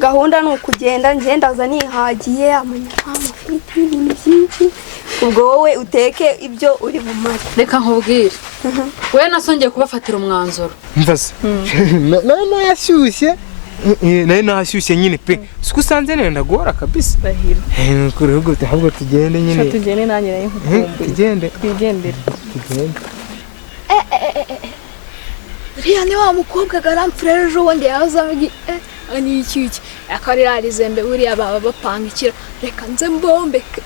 gahunda ni ukugenda ndaza nihagiye amafiriti ibintu byinshi ubwo wowe uteke ibyo uri bumare. Reka nkubwire we nasongeye kubafatira umwanzuro mvaze nayo yashyushye nayo nashyushye nyine pe siko usanze nenda gora kabisa Bahira kuri ubwo ahubwo tugende nyine tugende nanjye nayo tugende twigendere Riya ni wa mukobwa garamfure ejo wonde yazagi ani iki akarira rizembe uriya baba bapangikira reka nze mbombeke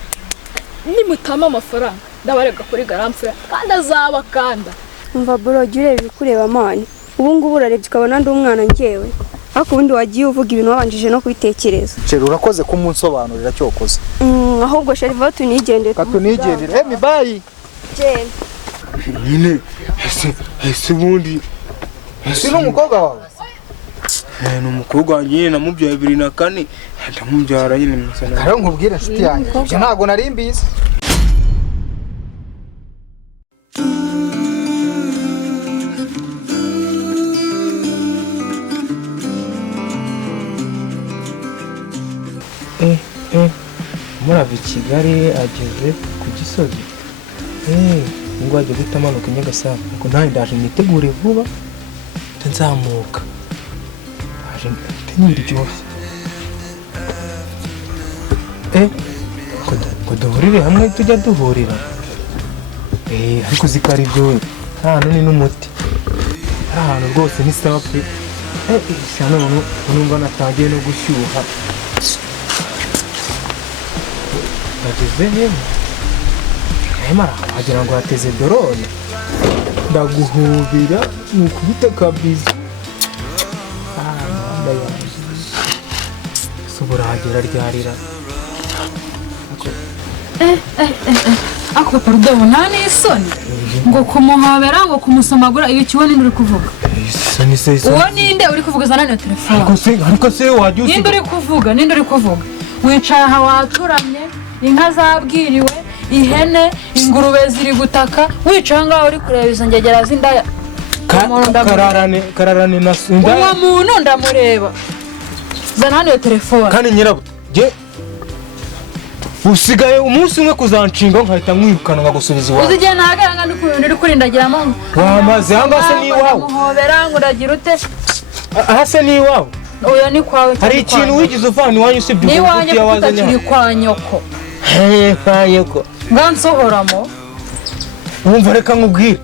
nimutama amafaranga ndabarega kuri garamfure kandi azaba kanda umva bro jure kureba mani ubu ngubu urarebye ukabona ndi umwana ngewe ariko ubundi wagiye uvuga ibintu wabanjije no kubitekereza Cero urakoze ko munsobanurira cyokoze ahubwo Sheriva tunigendere katunigendere mi bayi genda nyine ese bundi si n'umukobwa wawe ni umukobwa wanjye namubyaye 2004 ndamubyara nyine musana kare nkubwire nshuti yanjye ibyo ntago nari mbizi murava Kigali ageze ku Gisozi ngo ajye gutamanuka Nyagasani ngo nawe ndaje nitegure vuba nzamuka aje niryoshye ko duhurire hamwe tujya duhurira ariko zikari byo hano ni n'umuti ahantu rwose ni safi cyane numva natangiye no gushyuha bageze hema wagira ngo hateze dorone ndaguhubira nukubita kabisa sobora hagera ryarira ako pardon nani isoni ngo kumuhobera ngo kumusomagura iyo kibone uri kuvuga isoni se uwo ninde uri kuvuga zana na telefone ariko se wajye ninde uri kuvuga wicaye aha waturamye inka zabwiriwe ihene ingurube ziri gutaka wicaye ngaho uri kureba izo ngegera z'indaya kararane na sunda uwo muntu ndamureba zana hano iyo telefone kandi nyirabuto je usigaye umunsi umwe kuzanshinga nkahita mwirukana ngagusubiza iwawe uzigiye nahagaranga n'ukuntu uri kurindagiramo wamaze hanga se ni iwawe muhobera ngo uragira ute aha se ni iwawe oya ni kwawe hari ikintu wigize uvana iwanyu usibye ni iwanjye kuko kiri kwa nyoko kwa nyoko ngansohoramo wumva reka nkubwire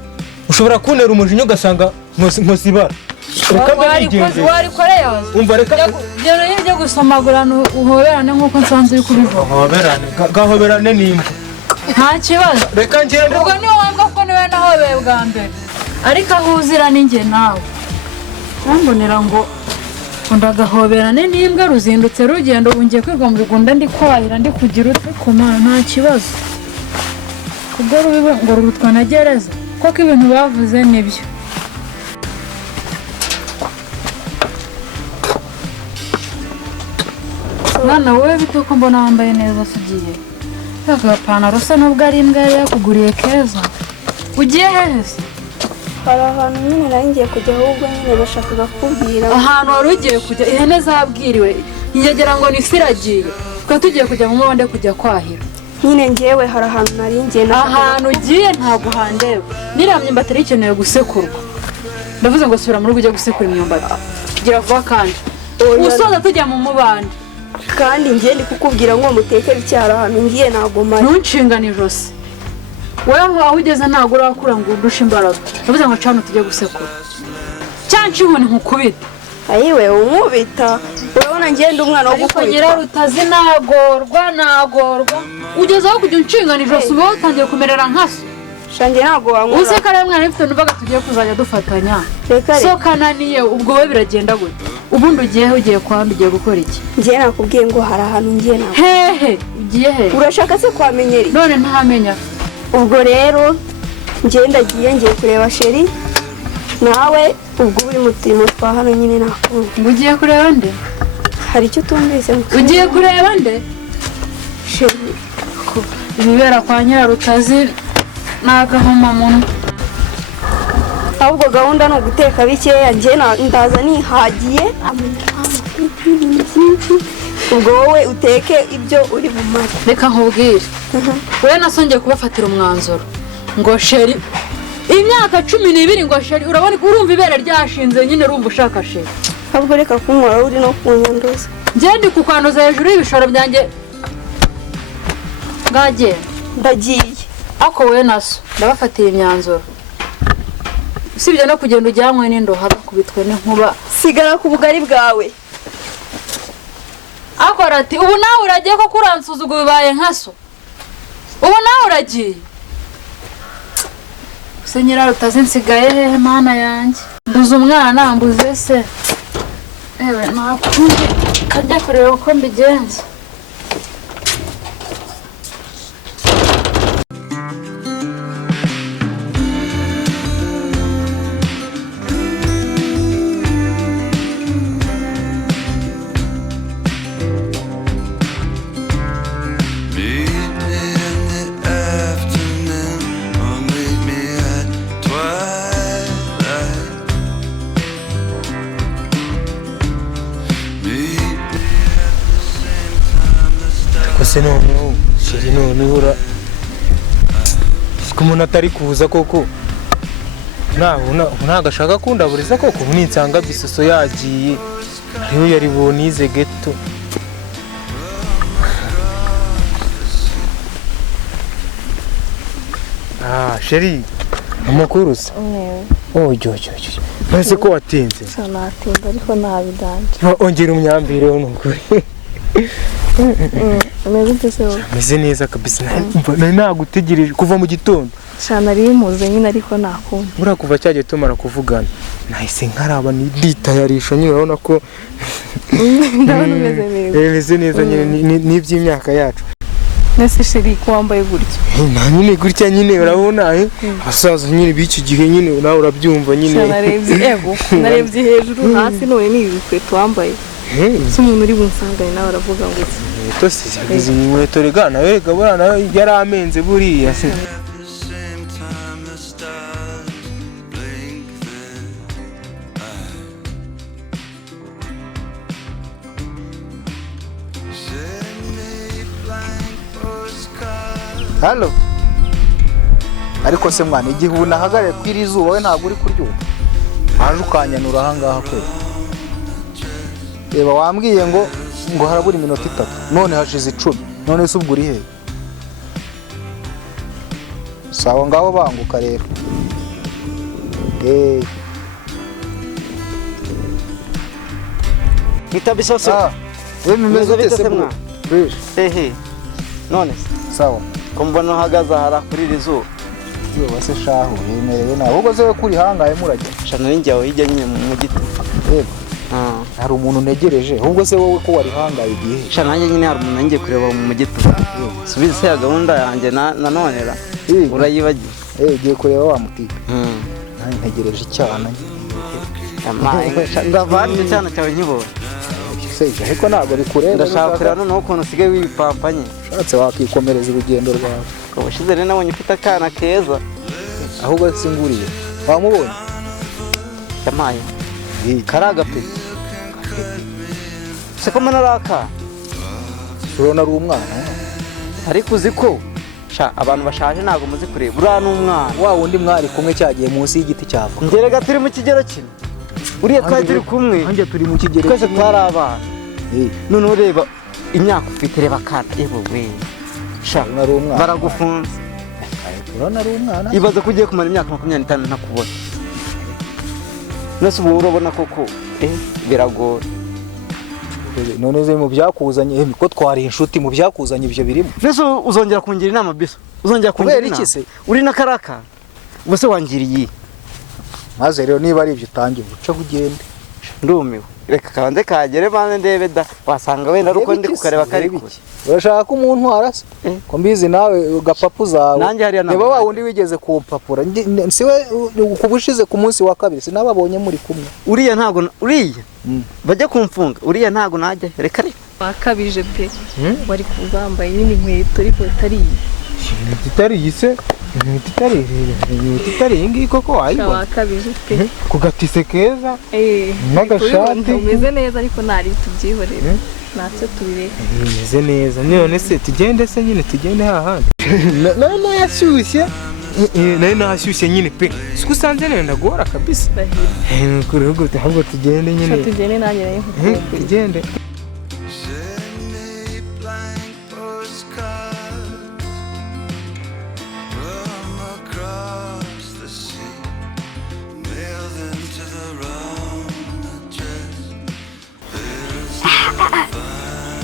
ushobora kuntera umujinya ugasanga nkosibara reka mbigenze warikoreye wumva reka ibyo gusomagurana uhoberane nk'uko nsanzwe uri kubivuga gahoberane nimba nta kibazo reka ngende ubwo niyo wanga ko niwe nahobeye bwa mbere ariko aho uzira ninjye nawe urambonera ngo ndagahoberane n'imbwa ruzindutse rugendo ungiye kwigwa mu bigunda ndi kwahira ndi kugira ute kumara nta kibazo kubwo rubibe ngo rurutwa na gereza koko ibintu bavuze nibyo mwana wowe bito ko mbona wambaye neza sugiye agapantaro usa n'ubwo ari imbwa yari yakuguriye keza ugiye hehe se hari ahantu nyine nari ngiye kujya ahubwo nyine bashakaga kubwira ahantu wari ugiye kujya ihene zabwiriwe ingegera ngo nisiragiye tukaba tugiye kujya mu mubande kujya kwahira nyine ngewe hari ahantu nari ngiye ahantu ugiye ntabwo handeba niriya myumbati yari ikeneye gusekurwa ndavuze ngo subira mu rugo ujye gusekura imyumbati gira vuba kandi usoza tujya mu mubande kandi ngiye ndi kukubwira ngo mutekere icyaro ahantu ngiye ntabwo mari ntuncingane ijosi wowe aho ugeze ntabwo urakura ngo undushe imbaraga ndavuze ngo cano tujye gusekura cyangwa inkoni nkukubita ayiwe umubita urabona ngende umwana wo gukubita ariko nyirarutazi nagorwa ugeze aho kujya uncingana ijosi uba watangiye kumerera nka so shange ntabwo wankora uzi ko ari mwana mfite n'uvuga tugiye kuzajya dufatanya so kananiye ubwo we biragenda gute ubundi ugiye kwanda ugiye gukora iki ngiye nakubwiye ngo hari ahantu ngiye nawe hehe ugiye he urashaka se kwamenyera none ntamenya ubwo rero ngiye kureba sheri nawe ubwo uri mu turimo twa hano nyine nakunda ngo ugiye kureba nde hari icyo tumvise ugiye kureba nde sheri ibibera kwa nyirarutazi n'agahoma muntu ahubwo gahunda ni uguteka bikeya ngiye ndaza nihagiye ubwo wowe uteke ibyo uri bumare. reka nkubwire wowe nasongeye kubafatira umwanzuro ngo sheri imyaka 12 ngo sheri urabona urumva ibere ryashinze nyine urumva ushaka sheri ahubwo reka kunkora uri no kunyanduza. njye ndi kukwanduza hejuru y'ibishoro byanjye ngagenda Ndagiye. ako wowe naso ndabafatiye imyanzuro usibye no kugenda ujyanywe n'indoha bakubitwe n'inkuba Sigara ku bugari bwawe. akora ati ubu nawe uragiye ko kuransuzuga bibaye nkaso ubu nawe uragiye se nyiraro utazinsigaye hehe mana yanjye mbuze umwana mbuze se ewe nakundi kajya kureba uko mbigenza se noneho sheri noneho ko umuntu atari kuza koko ntabwo ashaka kundaburiza koko ubu ninsanga bisoso yagiye ariyo yari bonize geto sheri amakuru se jyo ntese ko watinze Sanatinda ariko nabidanje. ongera umyambire wo nukuri Umeze se wowe? meze neza kabisa nari nagutegereje kuva mu gitondo Shana rimuze nyine ariko nakunda. bura kuva cyagiye tumara kuvugana nahise nkaraba niditayarisha nyine urabona ko Ndabona umeze neza. meze neza nyine n'iby'imyaka yacu Nese sheri ko wambaye gutyo. nta nyine gutya nyine urabona abasaza nyine b'iki gihe nyine nawe urabyumva nyine narebye hejuru hasi none ni ibikweto wambaye. Umuntu uri bunsangane nawe aravuga ngo inkweto se izi nkweto rega nawe rega buriya nawe yari amenze buriya se Halo. Ariko se mwana igihe unahagare kwiri zuba we ntabwo uri kuryuma. Haje ukanyanura aha ngaha kwe. Reba wambwiye ngo harabura iminota 3 none hashize 10 none se ubwo uri he? Sawa ngaho banguka rero. Bitabisoso. We mimeze bite se mwana? None sawa. ko mbona uhagaze ahara kuri rizuba. Yo se shaho yemerewe nawe ubwo se kuri hangaye murajya. Shana ninjyaho hirya nyine mu giti. Yego. Hari umuntu negereje ahubwo se wowe ko wari hangaye igihe. Shana nanjye nyine hari umuntu ngiye kureba mu giti. Subiza se gahunda yanjye nanonera. Urayibagiye. Giye kureba wa mutika. Nani ntegereje cyane. Ndavanye cyane cyawe nkibora. Seje ariko ntabwo bikureba. Ndashaka kureba noneho ukuntu usigaye wipapanye. Shatse wakikomereza urugendo rwawe. Ubushize rero nabonye ufite akana keza. Ahubwo singuriye. Wamubonye? Yamaye. Karaga pe. Se ko manaraka. Urona ari umwana. Ariko uziko abantu bashaje ntago muzi kureba ura n'umwana wa wundi mwari kumwe cyagiye munsi y'igiti cyava ngerega turi mu kigero kimwe uriye twari turi kumwe hanjye turi mu kigero twese twarabana none ureba imyaka ufite reba kana we nari umwana baragufunze urona ari umwana ibaze kugiye kumara imyaka 25 ntakubona nese ubu urabona koko biragora none ze mu byakuzanye ko twari inshuti mu byakuzanye ibyo birimo nese uzongera kungira inama biso uzongera kungira iki se uri na karaka bose wangiriye maze rero niba ari ibyo utangiye uca kugende ndumiwe reka kanze kagere bane ndebe da wasanga wenda ruko ndi kukareba kariko urashaka ko umuntu arasa ko mbizi nawe ugapapu zawe niba wa wundi wigeze kupapura siwe kubushize ku munsi wa kabiri sinababonye muri kumwe uriya ntago uriya bajya kumfunga uriya ntago najya reka reka wakabije pe wari kuzambaye nyine inkweto ariko itari yise itari ingi koko wayibona wakabije pe kugatise keza n'agashati umeze neza ariko ntari tubyihorera natwe tubireke. Meze neza none se tugende se nyine tugende hahandi none yashyushye nari nashyushye nyine pe siko usanze nenda guhora kabisa kuri gute ahubwo tugende nyine tugende nanjye nayo tugende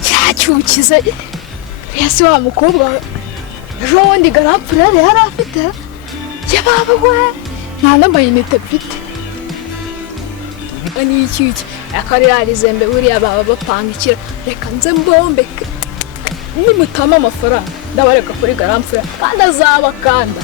cyacyukize ese wa mukobwa ejo wundi garapfurere yari afite yababa we nta n'amayinite mfite ni icyuki akari yarizembe buriya baba bapangikira reka nze mbombeke nimutama amafaranga ndabareka kuri garapfurere kandi azabakanda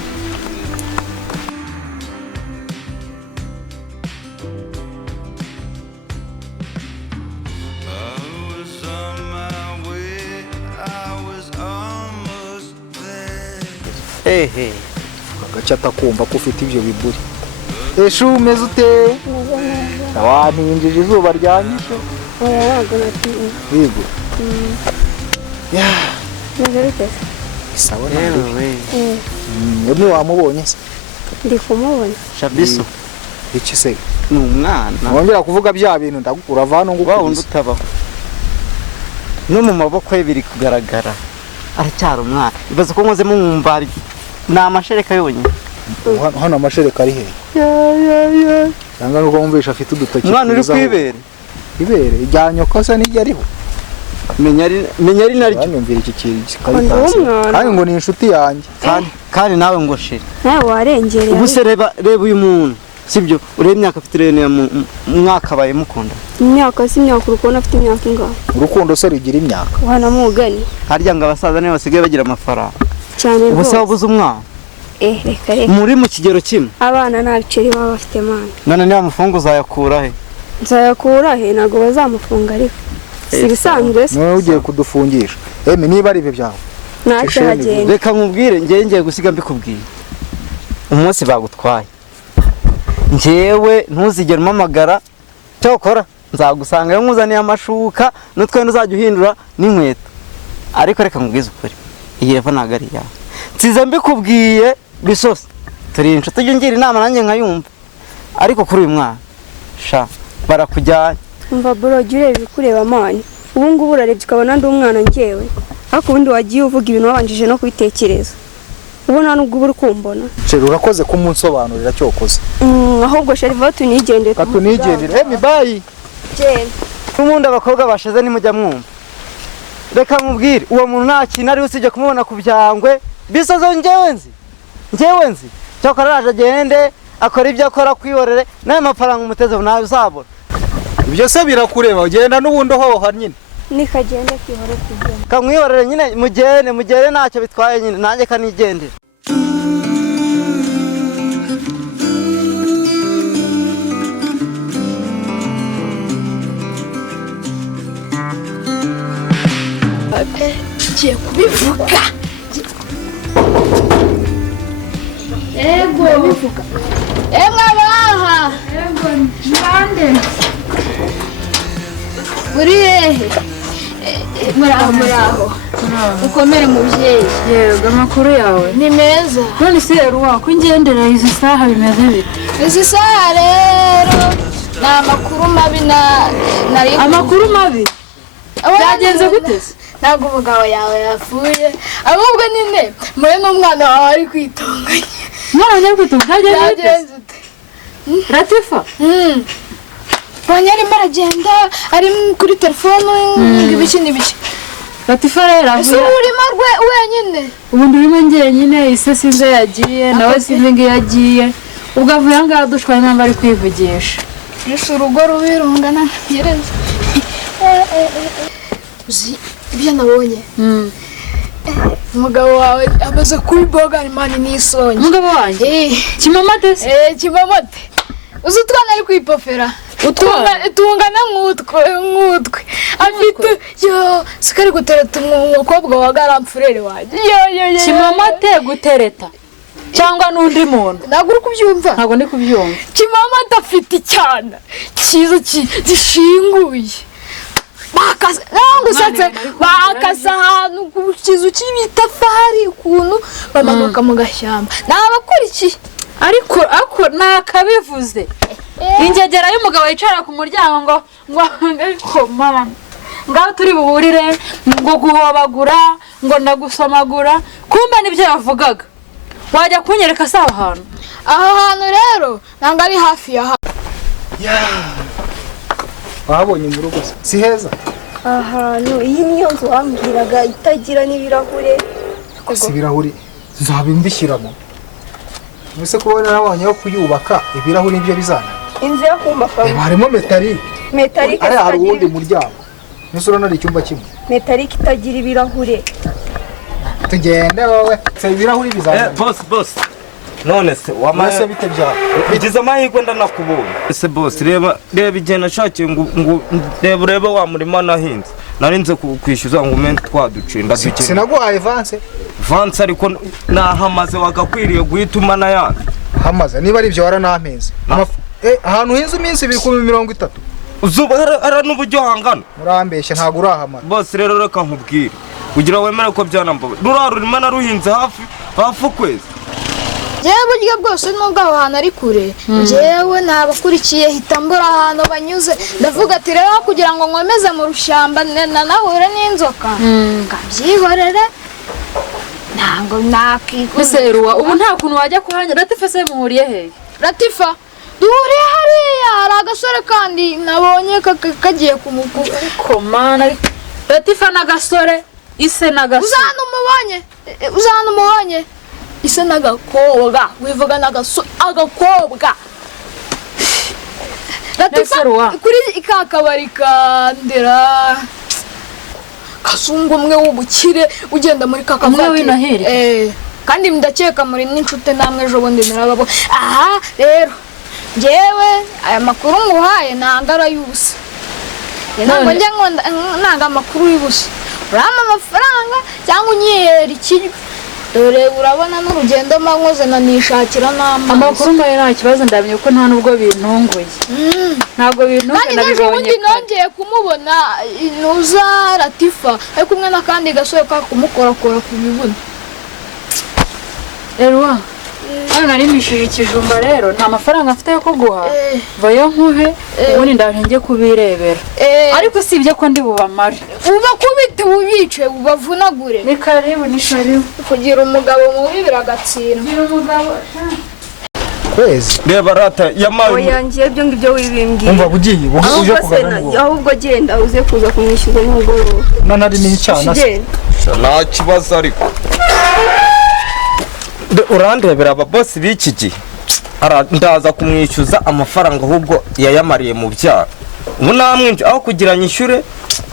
ehe agace atakumva ko ufite ibyo biburi eshu umeze ute wantinjije izuba ryanyishe yego sawa nawe wamubonye se ndi kumubona Shabiso iki se ni umwana wongera kuvuga bya bintu ndagukura vano ngo wundi utabaho no mu maboko ye biri kugaragara aracyari umwana ibaze ko nkoze mwumva ni amashereka yonyine hano amashereka ari hehe cyangwa nuko wumvisha afite udutoki umwana uri kwibere ibere ijyanyo kosa nijya ariho menya ari naryo banyumvira iki kintu kandi ngo ni inshuti yanjye kandi nawe ngo shiri nawe warengereye ubu se reba uyu muntu sibyo ureba imyaka afite rene mwaka baye mukunda imyaka si imyaka urukona afite imyaka ingahe urukundo se rugira imyaka wana mugani harya ngo abasaza nibo basigaye bagira amafaranga cyane ubu se wabuze umwana reka muri mu kigero kimwe abana nta biceri baba bafite mana none niba mufunga uzayakura he nzayakura he ntabwo bazamufunga ariko si bisanzwe se none ugiye kudufungisha niba ari ibyo byawe ntacyo hagenda reka nkubwire ngiye gusiga mbikubwiye umunsi bagutwaye njyewe ntuzigere umamagara cyokora nzagusanga iyo nkuzaniye amashuka n'utwenda uzajya uhindura n'inkweto ariko reka nkubwize ukuri iyi revo ntabwo ari iyawe nsize mbikubwiye bisosa turi inshuti ujya ungira inama nanjye nkayumva ariko kuri uyu mwana sha barakujyanye umva bro jya ureba ibikureba amani ubu ngubu urarebye ukabona ndi umwana njyewe ariko ubundi wagiye uvuga ibintu wabanjije no kubitekereza ubu nta nubwo uba uri kumbona sheri urakoze kumunsobanurira cyokoze ahubwo sheri vuba tunigendere bayi n'ubundi abakobwa bashize nimujya mwumva reka nkubwire uwo muntu nta kintu ariwe usibye kumubona ku byangwe bisozo njyewe nzi cyokora araje agende akora ibyo akora kwihorere n'ayo mafaranga umutezeho nawe uzabona ibyo se birakureba ugenda n'ubundi hoha nyine nikagende kwihore kugenda kamwihorere nyine mugende ntacyo bitwaye nyine nanjye kanigendera ngiye kubivuga ego bivuga mwabaha Ego mbande muri hehe muraho ukomere mubyeyi yego amakuru yawe ni meza none se rero wako ngendera izi saha bimeze bite izi saha rero ni amakuru mabi nari amakuru mabi byagenze gute se ntabwo umugabo yawe yapfuye ahubwo nyine muri n'umwana wawe ari kwitunganya none kwitunga byagenze ute Latifa Wanya arimo aragenda ari kuri telefone ibiki n'ibiki Latifa rero ese urimo wenyine ubundi urimo njyenyine ise sinze yagiye nawe sinze ngo yagiye ubwo avuye ngaha dushwaye namba ari kwivugisha ese urugo rubirungana gereza uzi ibyo nabonye umugabo wawe amaze kubiboga imana n'isonye umugabo wanjye kimamate se kimamate uzi utwana ari kwipofera tungana nk'utwe afite yo sikari gutereta umukobwa wa garamfurere wanjye kimamate gutereta cyangwa n'undi muntu ntabwo uri kubyumva ntabwo ndi kubyumva kimamate afite icyana cyiza gishinguye bakasa ahantu ku kizu cy'ibitafari ukuntu bamanuka mu gashyamba nabakurikiye ariko nakabivuze ingegera y'umugabo yicara ku muryango ngo ariko mama ngaho turi buhurire ngo guhobagura ngo ndagusomagura kumba nibyo yavugaga wajya kunyereka se aho hantu rero ntabwo ari hafi ya hano wahabonye mu rugo si heza ahantu iyi niyo nzu wambwiraga itagira n'ibirahure si ibirahuri nzabimbishyiramo mbese kubona nabonye aho kuyubaka ibirahuri nibyo bizana inzu yo kubaka harimo metalike ari hari uwundi muryango mbese urabona ari icyumba kimwe metalike itagira ibirahure tugende wowe se ibirahuri bizana boss none se wamaze bite byawe bigize amahirwe ndanakubonye ese boss reba igihe nashakiye ngo reba wa murima nahinze narinze kwishyuza ngo umente twaducinda duke sinaguhaye avance ariko nahamaze wagakwiriye guhituma n'ayandi hamaze niba ari ibyo waranameze ahantu hinze iminsi 230 uzuba ara n'uburyo hangana murambeshya ntago urahamara boss rero reka nkubwire kugira wemere ko byanambaye rurarurima naruhinze hafi ukwezi jewe buryo bwose nubwo aho hantu ari kure jewe nabakurikiye hita mbura ahantu banyuze ndavuga ati rero kugira ngo nkomeze mu rushyamba nahure n'inzoka ngabyihorere ntabwo nakikuzeruwa ubu nta kuntu wajya kuhanya Latifa se muhuriye he Latifa duhuriye hariya hari agasore kandi nabonye kagiye kumukuru ariko mana Latifa n'agasore ise n'agasore uzanumubonye ise n'agakobwa wivuga agakobwa Latifa kuri ikakabari kandera kasungu umwe w'ubukire ugenda muri kakavati kandi ndakeka muri n'inshuti namwe ejo bundi narababo aha rero njyewe aya makuru nguhaye ntangara y'ubusa ntabwo njya nanga amakuru y'ubusa urama amafaranga cyangwa unyihera ikiryo dore urabona n'urugendo mbankoze nanishakira n'amazi amakuru mbaye nta kibazo ndamenye ko nta nubwo bintunguye ntabwo bintunguye nabibonye kandi nongeye kumubona inuza Latifa ari kumwe n'akandi gasore kakumukorakora ku bibuno Erwa hano narimishije ikijumba rero nta mafaranga afite yo kuguha vayo nkuhe ubundi ndaje kubirebera ariko sibye ko ndi bubamare ubakubite ubice ubavunagure ni karibu kugira umugabo mubi biragatsira kwezi reba rata yamaye oyangiye byo ngibyo wibimbwiye umva bugiye uje kugana ngo ahubwo genda uze kuza kumwishyuza n'umugoroba nanari n'icyana nta kibazo ariko urandebera ababosi b'iki gihe ndaza kumwishyuza amafaranga ahubwo yayamariye mu byaro ubu namwinshi aho kugira nyishyure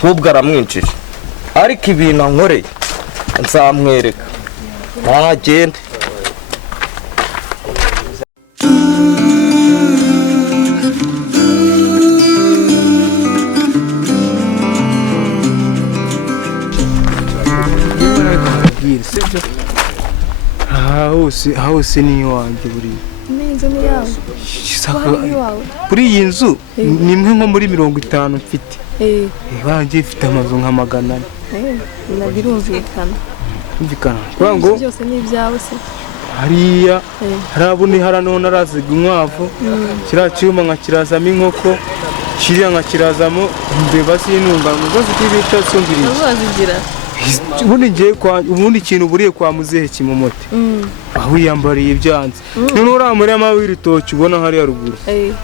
ahubwo aramwinjije ariko ibintu ankoreye nzamwereka ntagende hose ni iwanjye buriya n'inzu ni yawe kuri iyi nzu ni imwe nko muri 50 mfite iwanjye ifite amazu nka 400 birumvikana kugira ngo byose ni ibyawe se hariya harabuni haranone araziga inkwavu kiriya cyuma nkakirazamo inkoko kiriya nkakirazamo imbeba z'intungano zose bita sumbiriye ubundi ikintu buriye kwa muzehe Kimomote aho yiyambariye ibyanze none uramuri amabiri toki ubona hari haruguru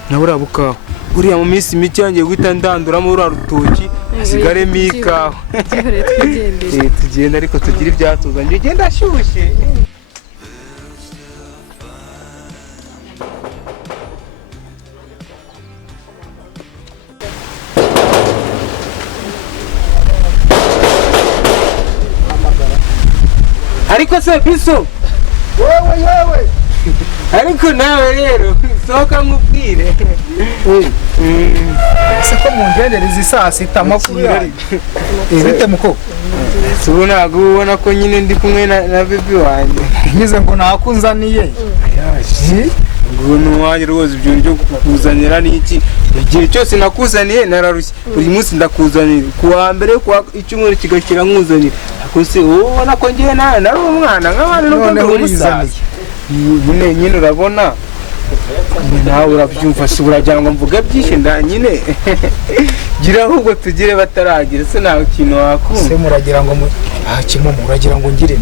nawe urabukaho uriya mu minsi mike yangiye guhita ndanduramo ura rutoki asigaremo ikawa tugenda ariko tugira ibyatuzanye ugenda ashyushye ariko se biso wewe ariko nawe rero soka nkubwire ese ko mungendereza isaa sita makumyabiri bite muko ubu ntabwo ubona ko nyine ndi kumwe na bibi wanjye ngize ngo nakunzaniye ngo wanjye rwose ibyo byo kukuzanira n'iki igihe cyose nakuzaniye nararushye buri munsi ndakuzanira kuwa mbere kwa icyumweru kigashira nkuzanira akose ubona ko ngiye nari umwana nk'abandi n'uko umusaza nyine urabona nawe urabyumva se uragira ngo mvuge byinshi nyine gira ahubwo tugire bataragira se nta kintu wakumva se muragira ngo kimwe muragira ngo ngire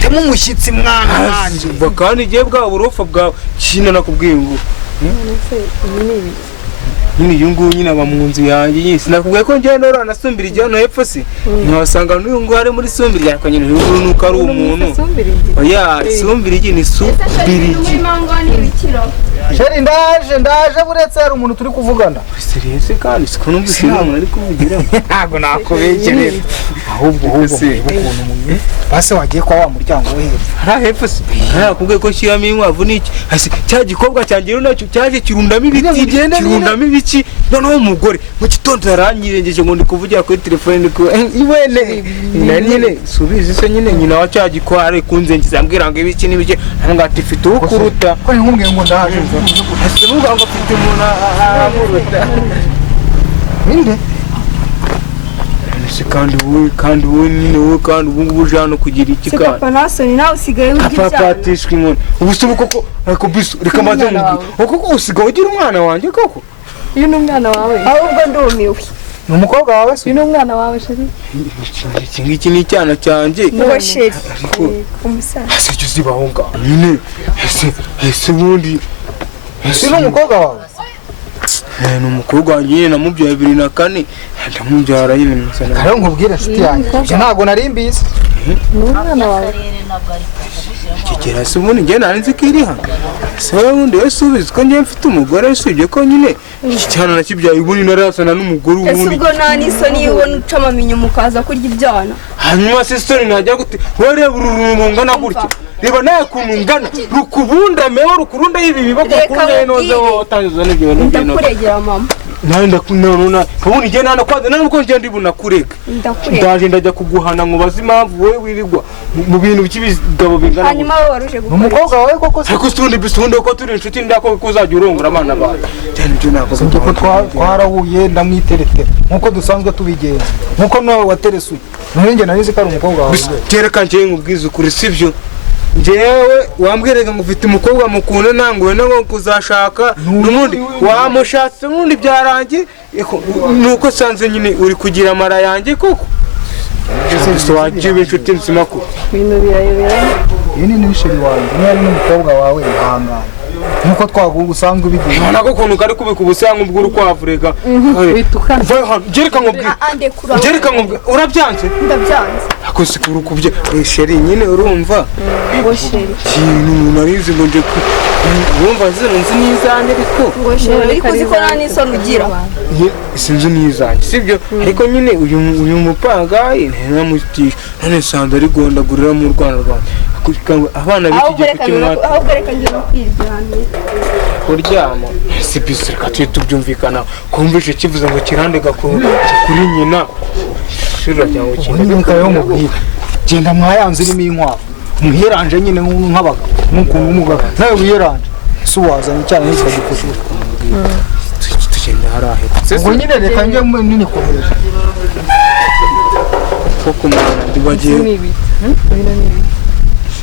temu umushyitsi mwana wanjye kandi igihe bwa burofa bwa kina nakubwiye ngo nyine uyu nguyu nyine aba mu nzu yanjye nyine sinakubwiye ko njyewe nora nasumbira igihe hano hepfo se ntiwasanga n'uyu nguyu ari muri sumbiri ariko nyine uyu nguyu nuko ari umuntu oya sumbirigi ni sumbirigi sheri ndaje buretse hari umuntu turi kuvugana seriyese kandi siko numvise umuntu ari kuvugira ntabwo nakubekerera ahubwo ukuntu muye base wagiye kwa wa muryango wo hepfo hari hepfo se nakubwiye ko shyiramo inkwavu n'iki cya gikobwa cyanjye nacyo cyaje kirundamo ibiki noneho umugore mu gitondo yaranyirengeje ngo ndi kuvugira kuri telefone iwene nyine subizi se nyine nyina wa cya gikware kunzengiza ambwira ngo ibiki n'ibiki ntabwo ati mfite uwo kuruta ko nkubwiye ngo ndahaje ese n'ubwo ngo mfite umuntu amuruta ninde kandi wowe nyine wowe kandi ubu ngubu uje hano kugira iki kandi papa nasoni nawe usigaye ugira ibyaha apapatishwa inkoni ubu se koko ariko bisu reka maze mubwire koko usigaye ugira umwana wanjye koko uyu ni umwana wawe ahubwo ndumiwe ni umukobwa wawe se uyu ni umwana wawe sheri iki ngiki ni icyana cyanjye ngo sheri umusaza ese ujya uzibaho ngaho nyine ese ubundi ese ni umukobwa wawe ni umukobwa wanjye nyine namubyaye 2004 ndamubyara nyine musana rero nkubwire nshuti yanjye ibyo ntabwo nari mbizi ni umwana wawe kigera se ubundi njye nari nzi ko iri hano se wowe wundi wese ubizi ko njye mfite umugore usibye ko nyine iki cyana nakibyaye ubundi narasana n'umugore ese ubundi ubwo nta n'isoni iyo ubona uca amamenyo mukaza kurya ibyana hanyuma se soni najya gute wareba uru rungana gutya reba nawe kuntu ngana rukubundameho rukurundaho ibi biba kukundaye noze wowe watangiza n'ibyo bintu by'ino ndakuregera mama nawe ndakunda ubundi njye nta nakwaza nta nuko njye ndi bunakurega ndaje ndajya kuguhana ngo bazi impamvu wowe wirirwa mu bintu by'ibigabo bingana hanyuma wowe waruje ni gukora umukobwa wawe koko se ariko usundi bisundi ko turi inshuti ndako ko uzajya urongora abana bawe cyane ibyo ntabwo sinjye ko twarahuye ndamwiteretera nk'uko dusanzwe tubigenza nk'uko nawe wateresuye nawe njye narizi ko ari umukobwa wawe tereka njye nkubwiza ukuri sibyo njyewe wambwiraga ngo ufite umukobwa mukunda nanguwe no kuzashaka n'ubundi wamushatse n'ubundi byarangiye nuko sanze nyine uri kugira amara yanjye koko ese wagiye inshuti nzima ko ibintu birayoberanye iyi ni n'isheri wanjye niba ari n'umukobwa wawe ihangane nk'uko twaguha usanzwe ubigenza nako kuntu kari kubika ubusanga ubwo urukwavu rega bitukana jereka nkubwire jereka nkubwire urabyanze ndabyanze ako sikuru kubye sheri nyine urumva ngo sheri kintu narizi ngo nje urumva zino nzi n'izanjye ariko ngo sheri ariko uzi ko nta n'isoni ugira sinzi n'izanjye sibyo ariko nyine uyu mupangayi ntamutisha none sanze ari gondagurira mu Rwanda rwanjye abana b'iki gihe cy'umwaka ahubwo reka ngiye kwiryamira kuryama si bisi reka tujye tubyumvikana kumvishe kivuze ngo kirandega kuri nyina shira cyangwa ubundi reka rero mubwire genda mwayanze irimo inkwavu muheranje nyine nk'abagabo n'ukuntu umugabo nawe wiyeranje ese wazanye icyaha n'iki kagufasha tugenda harahe ubwo nyine reka njye nini komeje koko mwana ndibagiye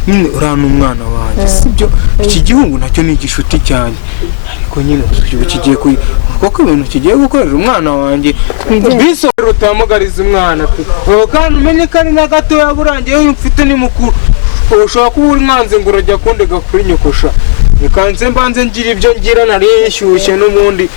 nyine urana umwana wanjye sibyo iki gihugu nacyo ni igishuti cyane ariko nyine ubu kigiye koko ibintu kigiye gukorera umwana wanjye bisohora utamugariza umwana kandi umenye ko ari na gatoya burangiye iyo mfite ni mukuru ushobora kuba uri mwanze ngo urajya kundega kuri nyokosha reka nze mbanze ngira ibyo ngira nari yishyushye n'ubundi